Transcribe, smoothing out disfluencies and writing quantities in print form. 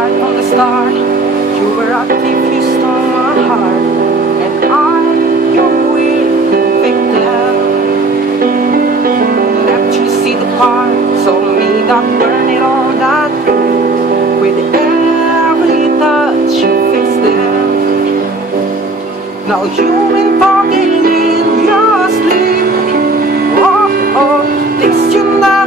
right from the start. You were a thief, you stole my heart, and I'm your weak victim. Let you see the parts of me that burn it all that through. With every touch you fix them. Now you've been talking in your sleep. Oh, oh, things you never